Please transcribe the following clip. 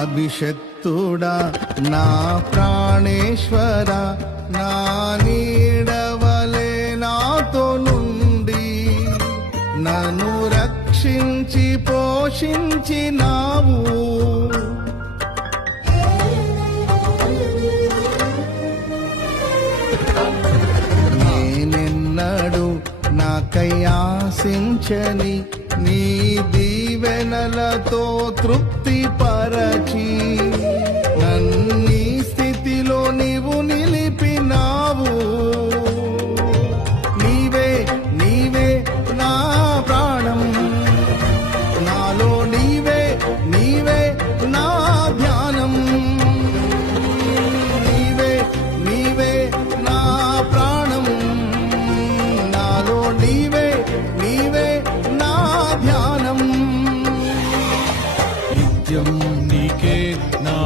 అభిషక్తుడా నా ప్రాణేశ్వర నా నీడవలే నాతో నుండి నన్ను రక్షించి పోషించినావు. నేనెన్నడు నాకై ఆశించని నీ దీవెనలతో తృప్తి పరచి నన్నీ స్థితిలో నీవు నిలిపినావు. నీవే నీవే నా ప్రాణం, నాలో నీవే నీవే నా ధ్యానం. నీవే నీవే నా ప్రాణం, నాలో నీవే నీవే నా ధ్యానం. నిత్యం నీకే నా